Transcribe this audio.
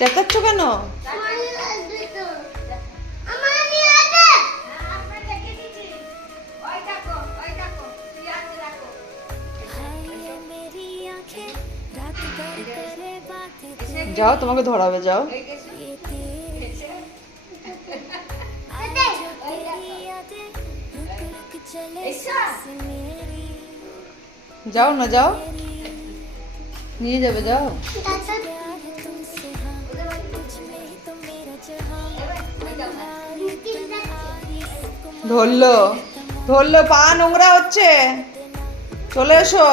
চেঁচাচ্ছ কেন? যাও, তোমাকে ধরাবে, যাও। যাও না, যাও, নিয়ে যাবে, যাও। ধরলো, ধরলো, পা নোংরা হচ্ছে, চলে এসো।